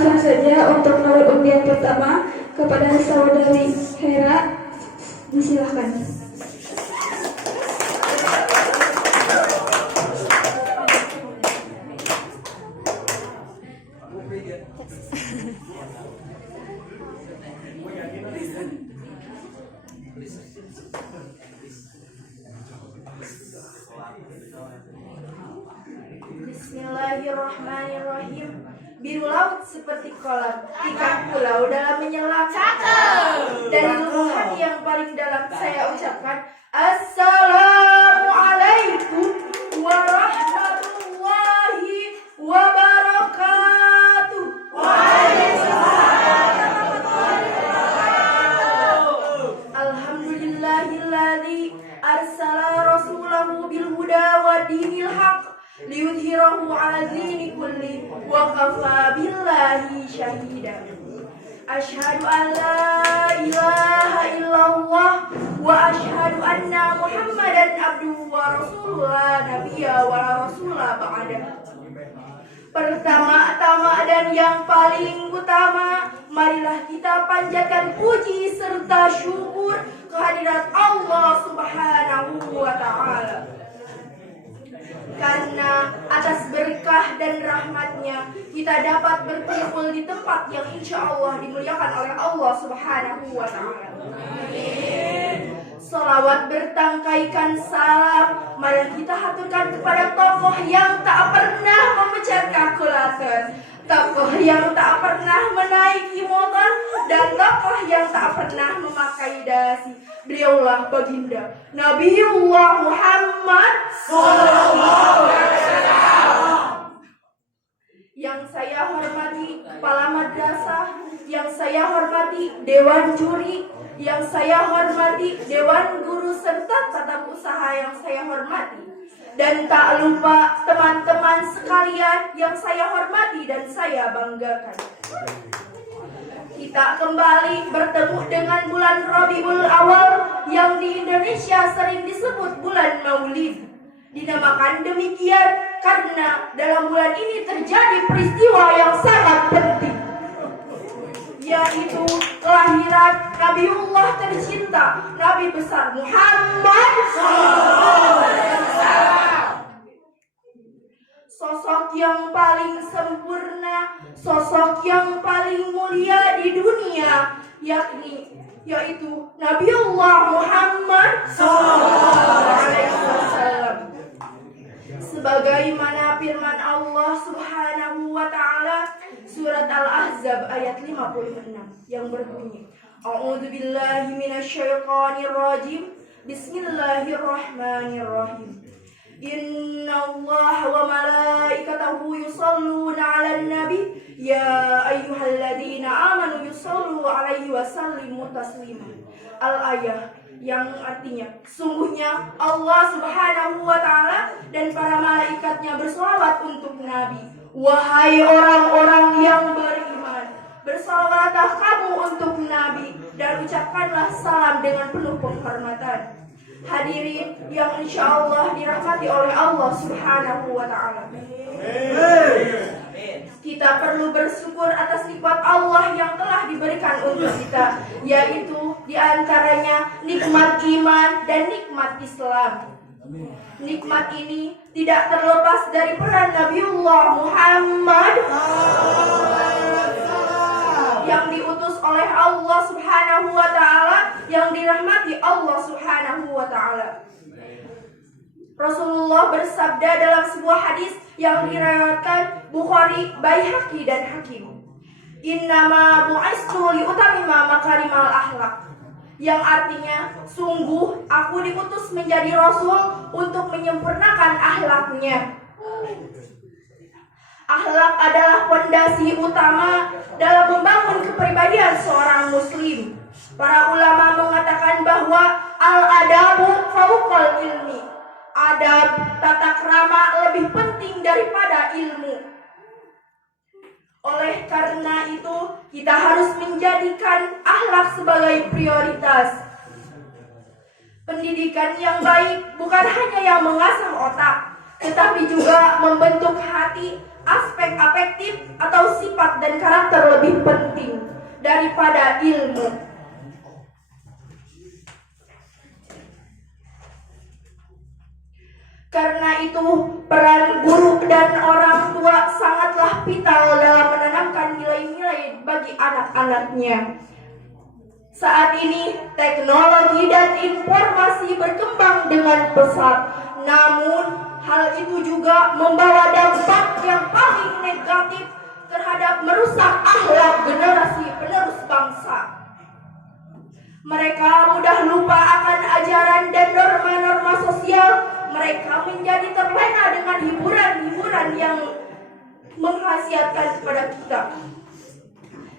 langsung saja untuk nomor undian pertama kepada saudari Hera. Disilahkan. Bismillahirrahmanirrahim. Biru laut seperti kolam, ikan pulau dalam menyelam. Dari lubuk hati yang paling dalam saya ucapkan Assalamualaikum warahmatullahi wabarakatuh. Alhamdulillahilladzi arsala rasulahu bil huda wa dinil haq liyudhhirahu 'ala dini kulli wa kafa billahi syahida. Asyhadu an la ilaha illallah wa asyhadu anna Muhammadan abduhu wa rasuluhu la nabiyya wa la rasula ba'da. Pertama-tama dan yang paling utama, marilah kita panjatkan puji serta syukur kehadirat Allah Subhanahu wa ta'ala. Karena atas berkah dan rahmatnya kita dapat berkumpul di tempat yang insya Allah dimuliakan oleh Allah Subhanahu wa ta'ala. Salawat bertangkaikan salam mari kita haturkan kepada tokoh yang tak pernah memecat kalkulator, tokoh yang tak pernah menaiki motor, dan tokoh yang tak pernah memakai dasi. Beliaulah baginda Nabiullah Muhammad sallallahu alaihi wasallam. Yang saya hormati kepala madrasah, yang saya hormati dewan juri, yang saya hormati dewan guru serta tata usaha yang saya hormati, dan tak lupa teman-teman sekalian yang saya hormati dan saya banggakan. Kita kembali bertemu dengan bulan Rabiul Awal yang di Indonesia sering disebut bulan Maulid. Dinamakan demikian karena dalam bulan ini terjadi peristiwa yang sangat penting, yaitu kelahiran Nabiullah tercinta, Nabi besar Muhammad SAW. Sosok yang paling sempurna, sosok yang paling mulia di dunia, yaitu Nabiullah Muhammad SAW. Sebagaimana firman Allah Subhanahu wa ta'ala surat Al-Ahzab ayat 56 yang berbunyi, A'udzubillahi minasyaitonirrajim. Bismillahirrahmanirrahim. Innallaha wa malaikatahu yusholluna 'alan nabi ya ayyuhalladzina amanu yushollu 'alaihi wa sallimu taslima. Al-ayah yang artinya sungguhnya Allah Subhanahu wa ta'ala dan para malaikatnya bersolawat untuk Nabi. Wahai orang-orang yang beriman, bersolawatlah kamu untuk Nabi dan ucapkanlah salam dengan penuh penghormatan. Hadirin yang insya Allah dirahmati oleh Allah Subhanahu wa ta'ala. Kita perlu bersyukur atas nikmat Allah yang telah diberikan untuk kita, yaitu diantaranya nikmat iman dan nikmat Islam. Nikmat ini tidak terlepas dari peran Nabiullah Muhammad yang diutus oleh Allah Subhanahu wa ta'ala, yang dirahmati Allah Subhanahu wa ta'ala. Rasulullah bersabda dalam sebuah hadis yang diriwayatkan Bukhari, Baihaqi dan Hakim, Innama bu'istu liutamima makarimal akhlak, yang artinya sungguh aku diutus menjadi Rasul untuk menyempurnakan akhlaknya. Akhlak adalah fondasi utama dalam membangun kepribadian seorang muslim. Para ulama mengatakan bahwa al-adabu fauqal ilmi. Adab, tata krama lebih penting daripada ilmu. Oleh karena itu, kita harus menjadikan akhlak sebagai prioritas. Pendidikan yang baik bukan hanya yang mengasah otak, tetapi juga membentuk hati. Aspek afektif atau sifat dan karakter lebih penting daripada ilmu. Karena itu, peran guru dan orang tua sangatlah vital dalam menanamkan nilai-nilai bagi anak-anaknya. Saat ini, teknologi dan informasi berkembang dengan pesat. Namun, hal itu juga membawa dampak yang paling negatif terhadap merusak akhlak generasi penerus bangsa. Mereka mudah lupa akan ajaran dan norma-norma sosial. Mereka menjadi terlena dengan hiburan-hiburan yang menghasiatkan kepada kita.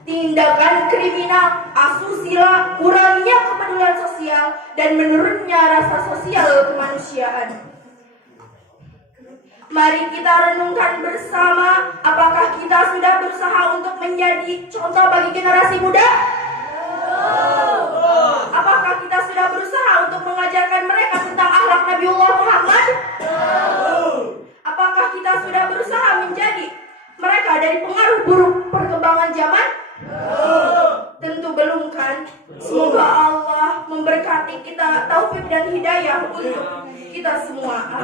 Tindakan kriminal, asusila, kurangnya kepedulian sosial, dan menurunnya rasa sosial kemanusiaan. Mari kita renungkan bersama, apakah kita sudah berusaha untuk menjadi contoh bagi generasi muda? Apakah kita sudah berusaha untuk mengajarkan mereka tentang akhlak Nabiullah Muhammad? Apakah kita sudah berusaha menjadi mereka dari pengaruh buruk perkembangan zaman? Tentu belum, kan? Semoga Allah memberkati kita taufik dan hidayah untuk kita semua.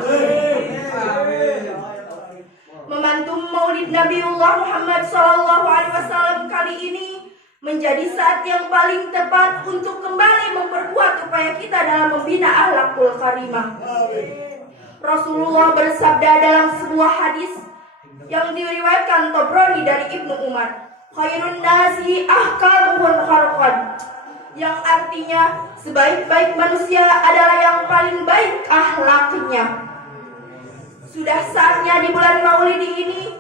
Momentum Maulid Nabiullah Muhammad SAW kali ini menjadi saat yang paling tepat untuk kembali memperkuat upaya kita dalam membina akhlakul karimah. Rasulullah bersabda dalam sebuah hadis yang diriwayatkan Tabrani dari Ibnu Umar, khairun nasi ahkamuhun kharqan, yang artinya sebaik-baik manusia adalah yang paling baik akhlaknya. Sudah saatnya di bulan Maulid ini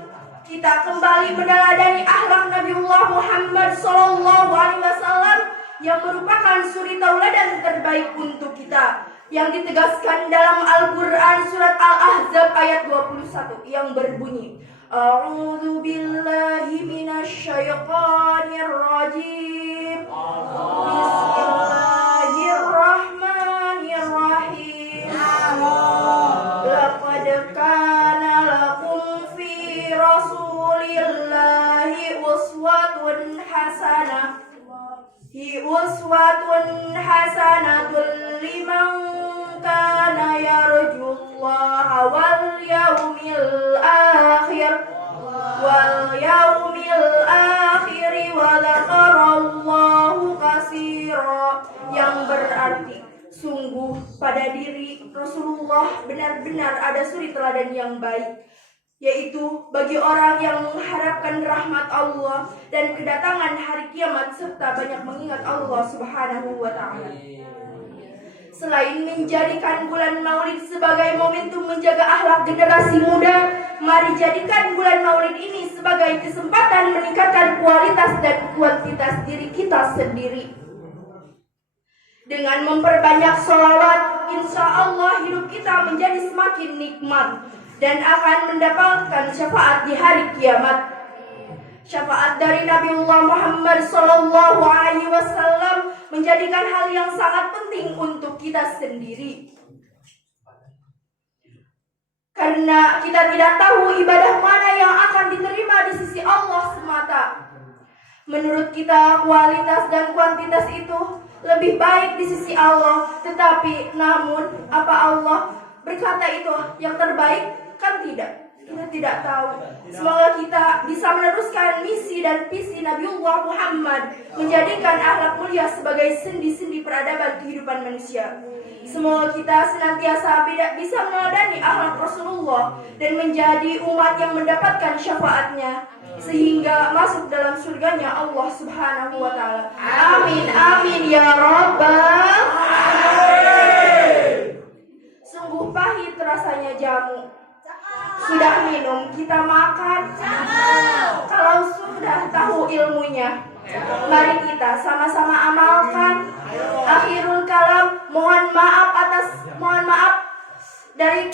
kita kembali meneladani akhlak Nabiullah Muhammad SAW yang merupakan suri tauladan terbaik untuk kita, yang ditegaskan dalam Al-Quran surat Al-Ahzab ayat 21 yang berbunyi, A'udzu billahi minasyaitonir rajim. Bismillahirrahmanirrahim. Laqad kana lakum fi rasulillahi uswatun hasanatun liman kana yarjullaha wal yawmil akhir wa dzakarallahu katsira, yang berarti sungguh pada diri Rasulullah benar-benar ada suri teladan yang baik, yaitu bagi orang yang mengharapkan rahmat Allah dan kedatangan hari kiamat serta banyak mengingat Allah Subhanahu wa ta'ala. Selain menjadikan bulan Maulid sebagai momentum menjaga akhlak generasi muda, mari jadikan bulan Maulid ini sebagai kesempatan meningkatkan kualitas dan kuantitas diri kita sendiri. Dengan memperbanyak sholawat, insya Allah hidup kita menjadi semakin nikmat dan akan mendapatkan syafaat di hari kiamat. Syafaat dari Nabiullah Muhammad SAW menjadikan hal yang sangat penting untuk kita sendiri. Karena kita tidak tahu ibadah mana yang akan diterima di sisi Allah semata. Menurut kita kualitas dan kuantitas itu lebih baik di sisi Allah, tetapi namun apa Allah berkata itu yang terbaik? Kan tidak. Kita tidak tahu. Semoga kita bisa meneruskan misi dan visi Nabiullah Muhammad, menjadikan akhlak mulia sebagai sendi-sendi peradaban kehidupan manusia. Semoga kita senantiasa bisa meneladani akhlak Rasulullah dan menjadi umat yang mendapatkan syafaatnya sehingga masuk dalam surganya Allah Subhanahu wa ta'ala. Amin amin ya rabbal alamin. Sungguh pahit rasanya jamu. Sudah minum, kita makan. Kalau sudah tahu ilmunya, mari kita sama-sama amalkan. Akhirul kalam, mohon maaf dari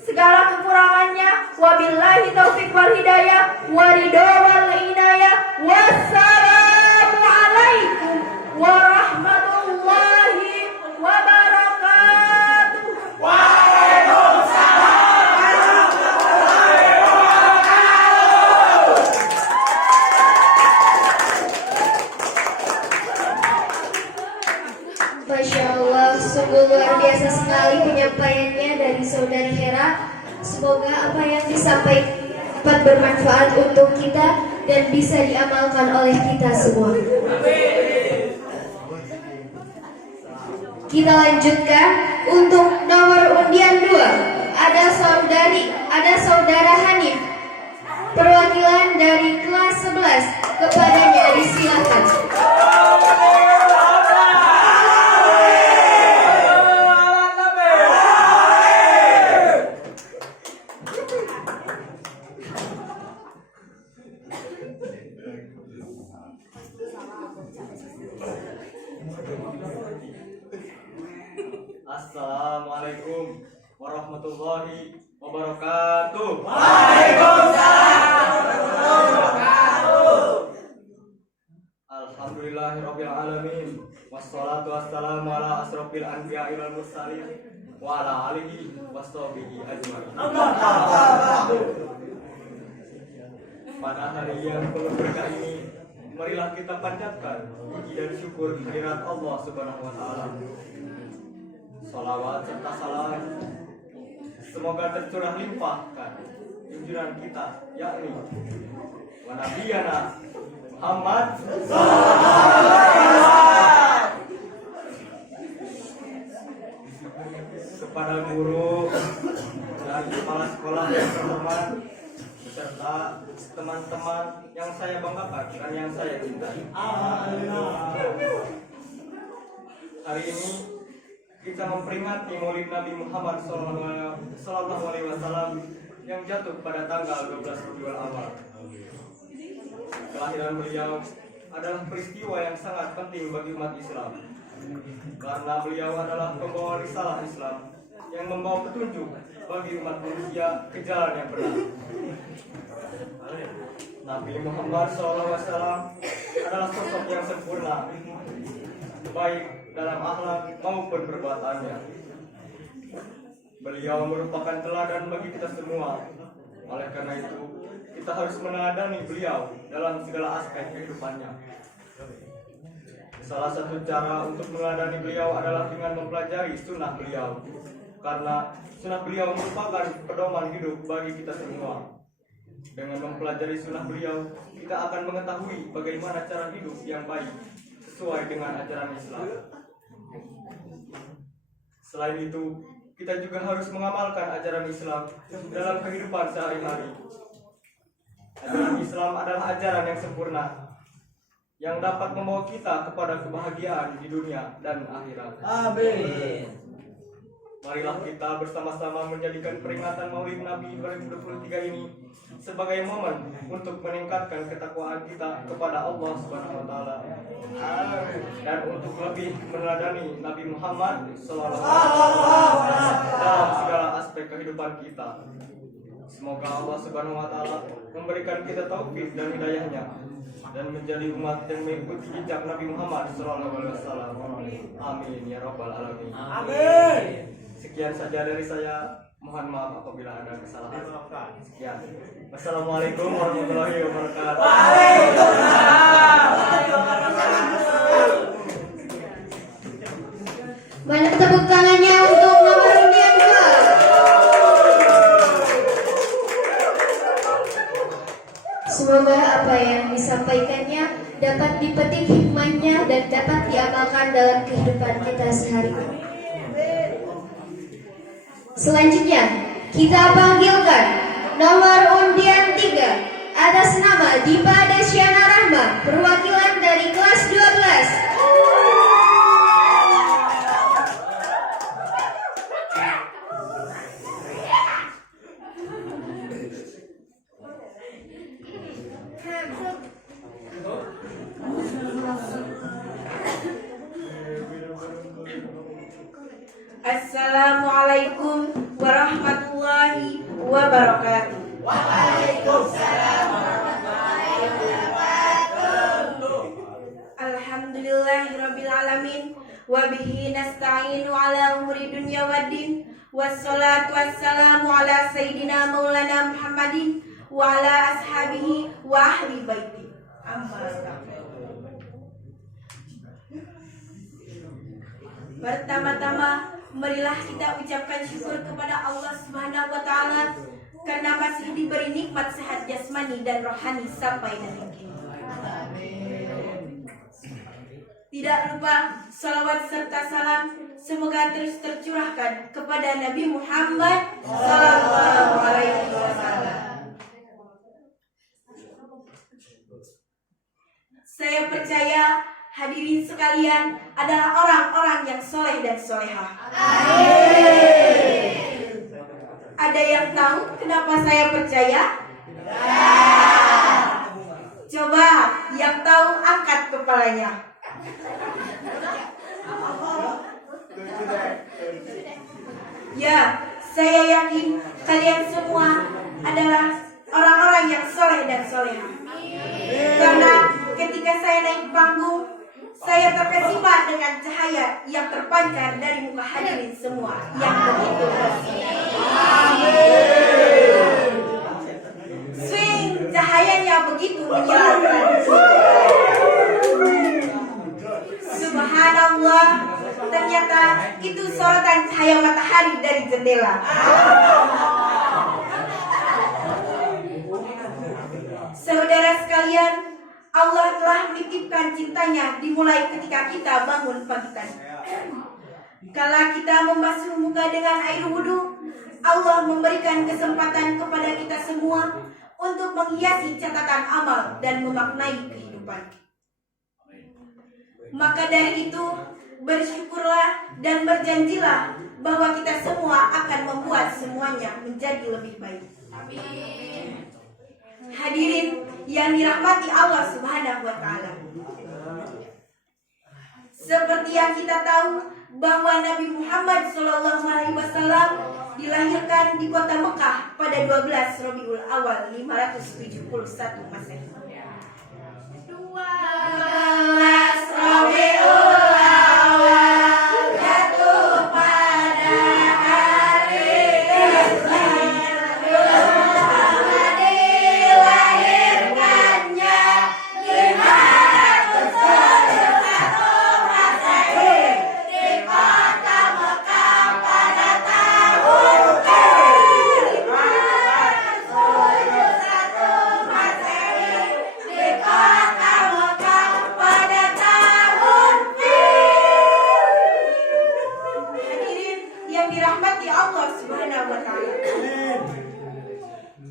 segala kekurangannya. Wabillahi taufiq wal hidayah, waridho wal inayah. Wassalamu alaikum warahmatullahi wabarakatuh. Waalaikumsalam. Masya Allah, sungguh luar biasa sekali penyampaiannya dari Saudari Hera. Semoga apa yang disampaikan dapat bermanfaat untuk kita dan bisa diamalkan oleh kita semua. Kita lanjutkan untuk nomor undian 2. Ada saudara Hanif, perwakilan dari kelas 11. Kepadanya disilakan. Assalamualaikum warahmatullahi wabarakatuh. Alhamdulillahirabbil alamin. Wassalatu wassalamu ala asrofil anbiya'i wal mursalin wa ala alihi washabihi ajmain. Pada hari yang penuh berkah ini, marilah kita panjatkan puji dan syukur kehadirat Allah Subhanahu wa taala. Salawat serta salam semoga tercurah limpahkan junjungan kita, yakni wa nabiyana Muhammad kepada guru dan kepala sekolah yang terhormat beserta teman-teman yang saya banggakan dan yang saya cintai. Hari ini kita memperingati Maulid Nabi Muhammad Sallallahu Alaihi Wasallam yang jatuh pada tanggal 12 Rabiul Awal. Kelahiran beliau adalah peristiwa yang sangat penting bagi umat Islam, karena beliau adalah pembawa risalah Islam yang membawa petunjuk bagi umat manusia ke jalan yang benar. Nabi Muhammad SAW adalah sosok yang sempurna, baik dalam akhlak maupun perbuatannya. Beliau merupakan teladan bagi kita semua. Oleh karena itu, kita harus meneladani beliau dalam segala aspek kehidupannya. Salah satu cara untuk meneladani beliau adalah dengan mempelajari sunnah beliau, karena sunnah beliau merupakan pedoman hidup bagi kita semua. Dengan mempelajari sunnah beliau, kita akan mengetahui bagaimana cara hidup yang baik sesuai dengan ajaran Islam. Selain itu, kita juga harus mengamalkan ajaran Islam dalam kehidupan sehari-hari. Ajaran Islam adalah ajaran yang sempurna, yang dapat membawa kita kepada kebahagiaan di dunia dan akhirat. Amin. Marilah kita bersama-sama menjadikan peringatan Maulid Nabi 2023 ini sebagai momen untuk meningkatkan ketakwaan kita kepada Allah Subhanahu wa taala. Dan untuk lebih meneladani Nabi Muhammad sallallahu alaihi wasallam dalam segala aspek kehidupan kita. Semoga Allah Subhanahu wa taala memberikan kita taufik dan hidayahnya dan menjadi umat yang mengikuti jejak Nabi Muhammad sallallahu alaihi wasallam. Amin ya rabbal alamin. Amin. Sekian saja dari saya. Mohon maaf apabila ada kesalahan. Sekian. Wassalamualaikum warahmatullahi wabarakatuh. Banyak tepuk tangannya untuk nomor undian 2. Semoga apa yang disampaikannya dapat dipetik hikmahnya dan dapat diamalkan dalam kehidupan kita sehari-hari. Selanjutnya, kita panggilkan nomor undian 3 atas nama Dipa Desyana Rahma, perwakilan dari kelas 12. Assalamualaikum warahmatullahi wabarakatuh. Waalaikumsalam warahmatullahi wabarakatuh. Alhamdulillahirabbil alamin wa bihi nasta'inu ala umuri dunya waddin wassalatu wassalamu ala sayyidina maulana Muhammadin wa ala ashabihi wa ahli baiti. Amma ba'du. Pertama-tama, marilah kita ucapkan syukur kepada Allah Subhanahu wa Ta'ala karena masih diberi nikmat sehat jasmani dan rohani sampai detik ini. Tidak lupa salawat serta salam semoga terus tercurahkan kepada Nabi Muhammad Sallallahu Alaihi Wasallam. Saya percaya hadirin sekalian adalah orang-orang yang soleh dan solehah. Ada yang tahu kenapa saya percaya? Coba yang tahu angkat kepalanya. Ya, saya yakin kalian semua adalah orang-orang yang soleh dan solehah. Karena ketika saya naik panggung, saya terkesima dengan cahaya yang terpancar dari muka hadirin semua yang begitu bersinar. Swing, cahayanya begitu menyalakan. Subhanallah, ternyata itu sorotan cahaya matahari dari jendela. Saudara sekalian, Allah telah menitipkan cintanya dimulai ketika kita bangun pagi tadi. Kala kita membasuh muka dengan air wudhu, Allah memberikan kesempatan kepada kita semua untuk menghiasi catatan amal dan memaknai kehidupan. Maka dari itu, bersyukurlah dan berjanjilah bahwa kita semua akan membuat semuanya menjadi lebih baik. Amin. Hadirin yang dirahmati Allah Subhanahu wa Ta'ala. Seperti yang kita tahu bahwa Nabi Muhammad SAW dilahirkan di kota Mekah pada 12 Rabiul Awal 571 Masehi. 12 Rabiul Awal jatuh pada hari dilahirkannya 571 Masehi di kota Mekah pada tahun 571 Masehi di kota Mekah pada tahun Hadirin yang dirahmati Allah Subhanahu wa Ta'ala.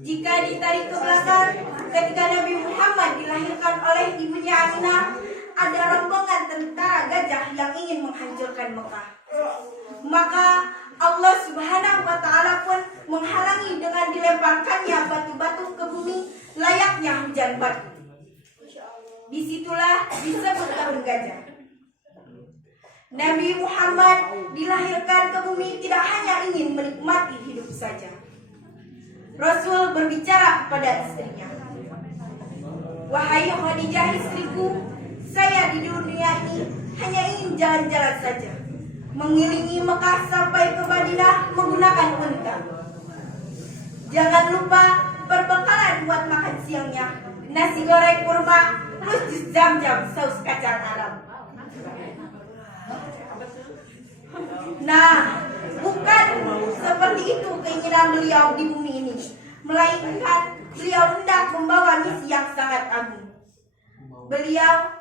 Jika ditarik ke belakang, ketika Nabi Muhammad dilahirkan oleh ibunya Aminah, ada rombongan tentara gajah yang ingin menghancurkan Mekah. Maka Allah Subhanahu wa Ta'ala pun menghalangi dengan dilemparkannya batu-batu ke bumi layaknya hujan batu. Disitulah disebut tahun gajah. Nabi Muhammad dilahirkan ke bumi tidak hanya ingin menikmati hidup saja. Rasul berbicara kepada istrinya, "Wahai Khadijah istriku, saya di dunia ini hanya ingin jalan-jalan saja, mengelilingi Mekah sampai ke Madinah menggunakan unta. Jangan lupa perbekalan buat makan siangnya, nasi goreng kurma plus jus jam-jam saus kacang Arab." Nah, bukan seperti itu keinginan beliau di bumi ini, melainkan beliau hendak membawa misi yang sangat agung. Beliau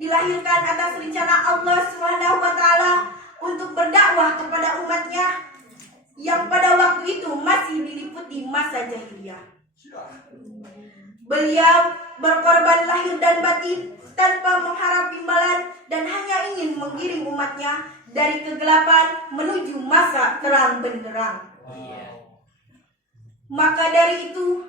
dilahirkan atas rencana Allah Subhanahu wa Ta'ala untuk berdakwah kepada umatnya yang pada waktu itu masih diliputi masa jahiliyah. Beliau berkorban lahir dan batin tanpa mengharap imbalan dan hanya ingin menggiring umatnya dari kegelapan menuju masa terang benderang. Maka dari itu,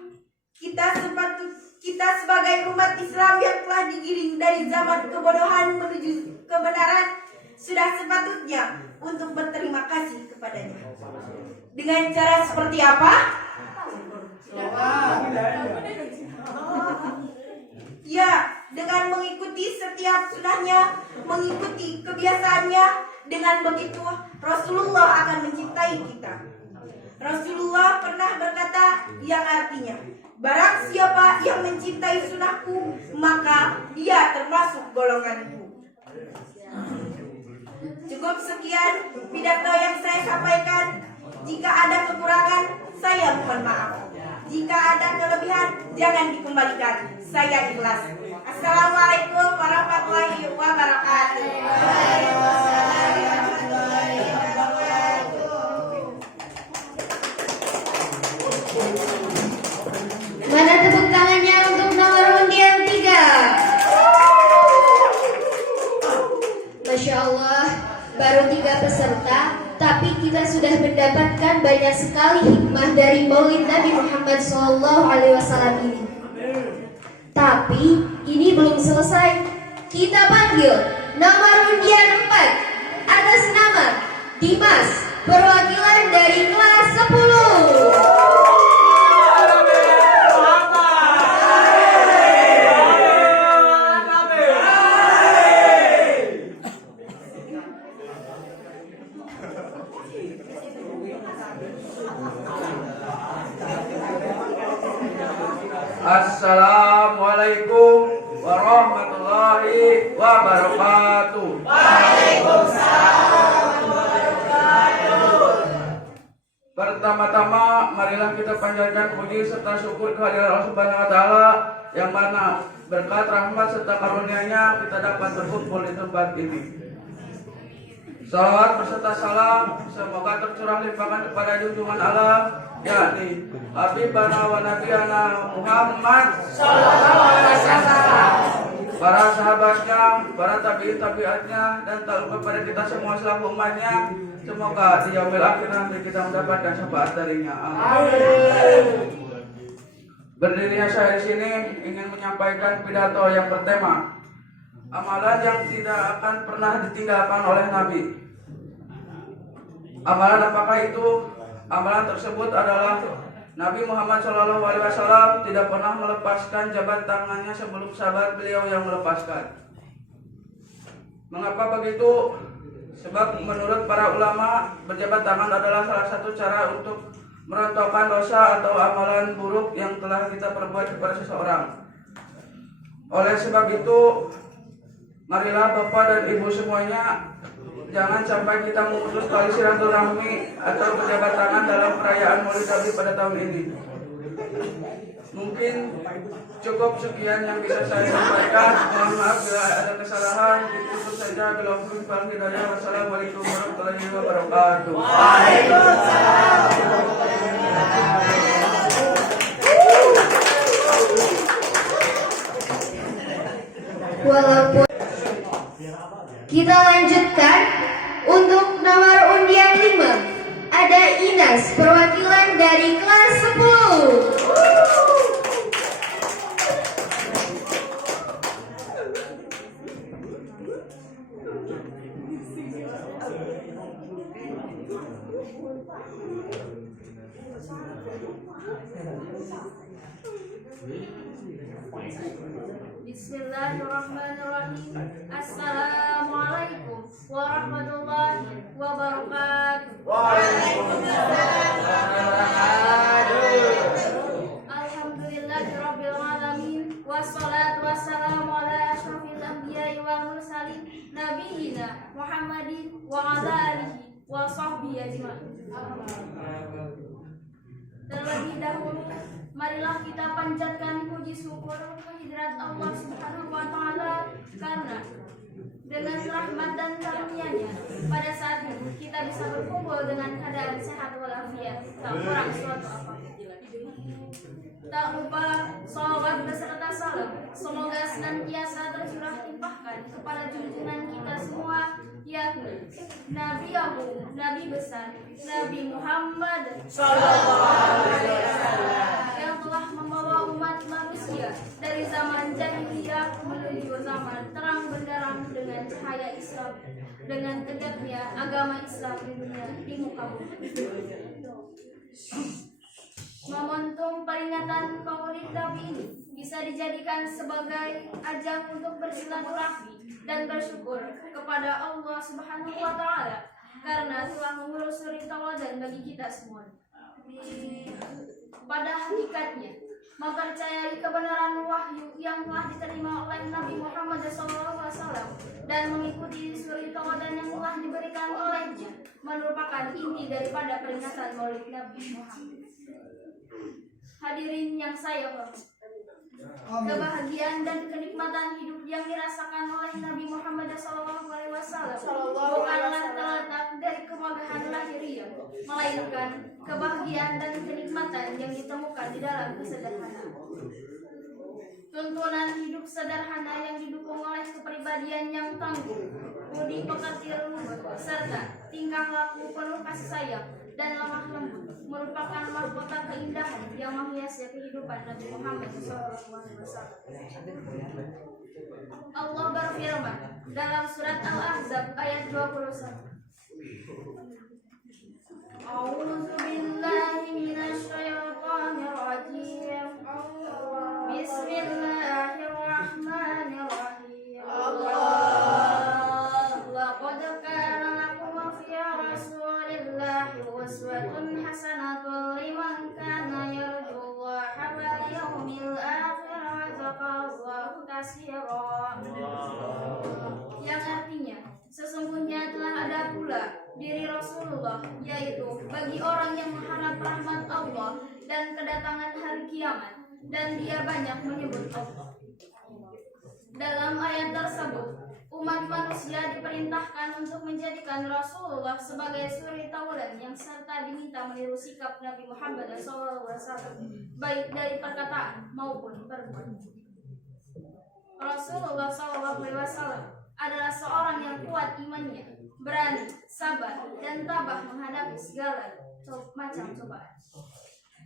kita sebagai umat Islam yang telah digiring dari zaman kebodohan menuju kebenaran sudah sepatutnya untuk berterima kasih kepadanya. Dengan cara seperti apa? Ya, dengan mengikuti setiap sunahnya, mengikuti kebiasaannya. Dengan begitu Rasulullah akan mencintai kita. Rasulullah pernah berkata yang artinya, barang siapa yang mencintai sunahku, maka dia termasuk golonganku. Cukup Cukup sekian pidato yang saya sampaikan. Jika ada kekurangan, saya mohon maaf. Jika ada kelebihan, jangan dikembalikan. Saya ikhlas. Assalamualaikum warahmatullahi wabarakatuh. Mana tepuk tangannya untuk nomor undian 3? Masya Allah, baru 3 peserta, tapi kita sudah mendapatkan banyak sekali hikmah dari Maulid Nabi Muhammad SAW ini. Tapi ini belum selesai. Kita panggil nomor undian 4 atas nama Dimas, perwakilan dari kelas 10. Assalamualaikum warahmatullahi wabarakatuh. Pertama-tama marilah kita panjatkan puji serta syukur kehadirat Allah Subhanahu wa taala yang mana berkat rahmat serta karunia-Nya kita dapat berkumpul di tempat ini. Salawat beserta salam semoga tercurah limpahkan kepada junjungan Allah, yakni Habibana wa Nabiyana Muhammad sallallahu alaihi wasallam, para sahabatnya, para tabi'in-tabi'atnya, dan tak lupa pada kita semua selaku umatnya. Semoga di yaumil akhir nanti kita mendapatkan syafaat darinya. Amin. Berdirinya saya di sini ingin menyampaikan pidato yang bertema amalan yang tidak akan pernah ditinggalkan oleh Nabi. Amalan apakah itu? Amalan tersebut adalah Nabi Muhammad SAW tidak pernah melepaskan jabat tangannya sebelum sahabat beliau yang melepaskan. Mengapa begitu? Sebab menurut para ulama, berjabat tangan adalah salah satu cara untuk merontokkan dosa atau amalan buruk yang telah kita perbuat kepada seseorang. Oleh sebab itu, marilah Bapak dan Ibu semuanya, jangan sampai kita memutus tali silaturahmi atau berjabat tangan dalam perayaan Maulid Nabi pada tahun ini. Mungkin cukup sekian yang bisa saya sampaikan. Mohon maaf bila ada kesalahan. Itu saja. Bila firman hidayah. Wassalamualaikum warahmatullahi wabarakatuh. Waalaikumsalam. Walaupun kita lanjutkan untuk nomor undian 5 ada Inas, perwakilan dari kelas 10. Bismillahirrahmanirrahim. Assalamualaikum warahmatullahi wabarakatuh. Alhamdulillahirabbil alamin wassalatu wassalamu ala asyrofil anbiya'i wal mursalin nabiyina Muhammadin wa ala alihi wa sahbihi ajmain. Terlebih dahulu, marilah kita panjatkan puji syukur kehadirat Allah Subhanahu wa taala karena dengan rahmat dan karunia-Nya pada saat ini kita bisa berkumpul dengan keadaan sehat walafiat, tak kurang suatu apapun. Tak lupa sholawat beserta salam semoga senantiasa tercurah limpahkan kepada junjungan kita semua, yakni Nabi Agung, Nabi besar, Nabi Muhammad yang telah membawa umat manusia dari zaman jahiliyah menuju zaman terang benderang dengan cahaya Islam, dengan tegaknya agama Islam di dunia di muka bumi. Momentum peringatan Maulid Nabi ini bisa dijadikan sebagai ajang untuk bersilaturahmi dan bersyukur kepada Allah Subhanahu wa taala karena telah mengulusuri tauladan bagi kita semua. Pada hakikatnya, mempercayai kebenaran wahyu yang telah diterima oleh Nabi Muhammad SAW dan mengikuti suri tauladan yang telah diberikan olehnya merupakan inti daripada peringatan Maulid Nabi Muhammad. Hadirin yang saya hormati, kebahagiaan dan kenikmatan hidup yang dirasakan oleh Nabi Muhammad SAW bukanlah terletak dari kemegahan lahiriah, melainkan kebahagiaan dan kenikmatan yang ditemukan di dalam kesederhanaan. Tuntunan hidup sederhana yang didukung oleh kepribadian yang tangguh, budi pekerti lembut, serta tingkah laku penuh kasih sayang dan lemah lembut merupakan mahkota keindahan yang menghiasi kehidupan Nabi Muhammad SAW. Allah berfirman dalam surat Al-Ahzab ayat 21. A'udzu billahi minasy syaithanir rajim. Bismillahirrahmanirrahim. Laqad kana lakum fi rasulillahi uswatun hasanatun liman kana yarjullaha wal yawmil akhir wa dzakarallaha katsiran. Yang artinya, sesungguhnya telah ada pula diri Rasulullah, yaitu bagi orang yang mengharap rahmat Allah dan kedatangan hari kiamat, dan dia banyak menyebut Allah. Dalam ayat tersebut, umat manusia diperintahkan untuk menjadikan Rasulullah sebagai suri tauladan yang serta diminta meniru sikap Nabi Muhammad SAW, baik dari perkataan maupun perbuatan. Rasulullah SAW adalah seorang yang kuat imannya, berani, sabar, dan tabah menghadapi segala macam cobaan.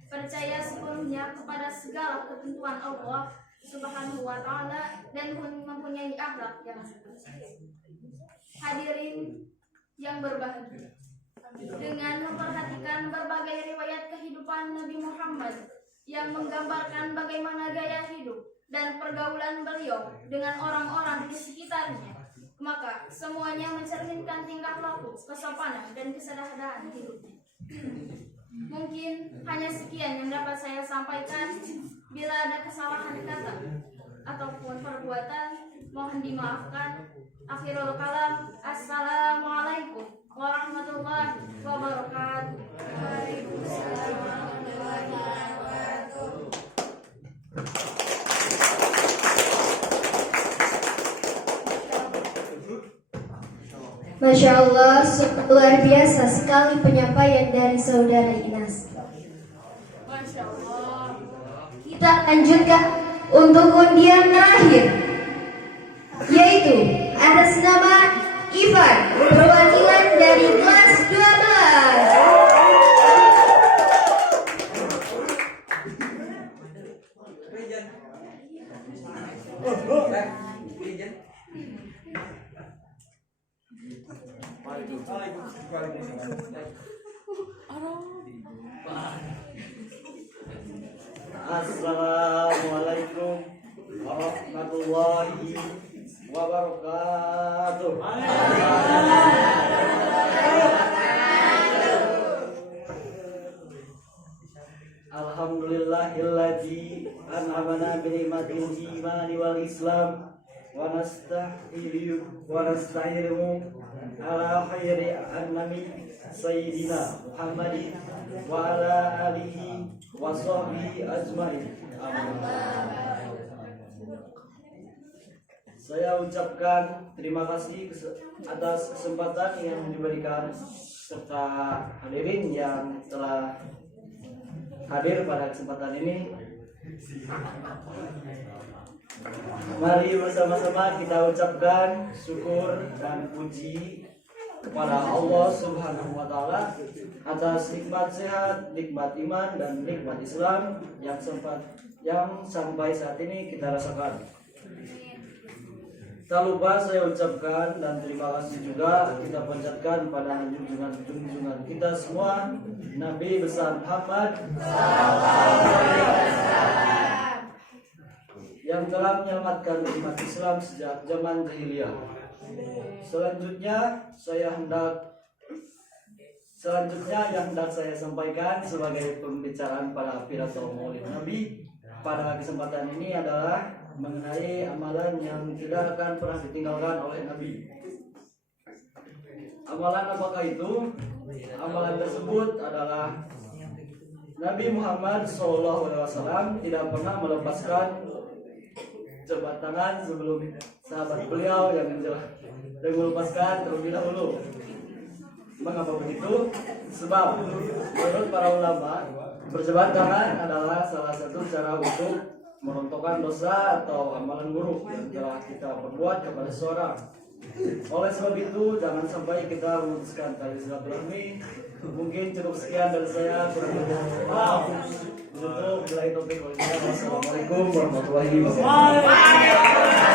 Percaya sepenuhnya kepada segala ketentuan Allah Subhanahu wa Ta'ala dan mempunyai akhlak yang hadirin yang berbahagia. Dengan memperhatikan berbagai riwayat kehidupan Nabi Muhammad yang menggambarkan bagaimana gaya hidup dan pergaulan beliau dengan orang-orang di sekitarnya, maka semuanya mencerminkan tingkah laku, kesopanan, dan kesederhanaan hidupnya. Mungkin hanya sekian yang dapat saya sampaikan. Bila ada kesalahan kata ataupun perbuatan, mohon dimaafkan. Akhirul kalam. Assalamualaikum warahmatullahi wabarakatuh. Waalaikumsalam warahmatullahi wabarakatuh. Masya Allah, luar biasa sekali penyampaian dari Saudara Inas. Masya Allah. Kita lanjutkan untuk undian terakhir, yaitu atas nama Ivan, perwakilan dari kelas 12. Assalamualaikum warahmatullahi wabarakatuh. Alhamdulillahilladzi an'amana bi ni'matil imani wal islam wa nasta'iinu ala khairi annabi sayyidina Muhammadin wa ala alihi wa sahbihi ajmain. Amin. Saya ucapkan terima kasih atas kesempatan yang diberikan serta hadirin yang telah hadir pada kesempatan ini. Mari bersama-sama kita ucapkan syukur dan puji kepada Allah Subhanahu wa Ta'ala atas nikmat sehat, nikmat iman, dan nikmat Islam yang sampai saat ini kita rasakan. Tak lupa saya ucapkan dan terima kasih juga kita panjatkan pada junjungan kita semua, Nabi besar Muhammad yang telah menyelamatkan umat Islam sejak zaman jahiliyah. Selanjutnya yang hendak saya sampaikan sebagai pembicaraan pada pidato Maulid Nabi pada kesempatan ini adalah mengenai amalan yang tidak akan pernah ditinggalkan oleh Nabi. Amalan apakah itu? Amalan tersebut adalah Nabi Muhammad SAW tidak pernah melepaskan jabat tangan sebelum sahabat beliau yang melepaskan terlebih dahulu. Mengapa begitu? Sebab menurut para ulama, berjabat tangan adalah salah satu cara untuk merontokkan dosa atau amalan buruk yang telah kita perbuat kepada seseorang. Oleh sebab itu, jangan sampai kita memutuskan tali silaturahmi. Mungkin cukup sekian dari saya. Kurang lebih maaf. Untuk bila topik. Wassalamualaikum warahmatullahi wabarakatuh.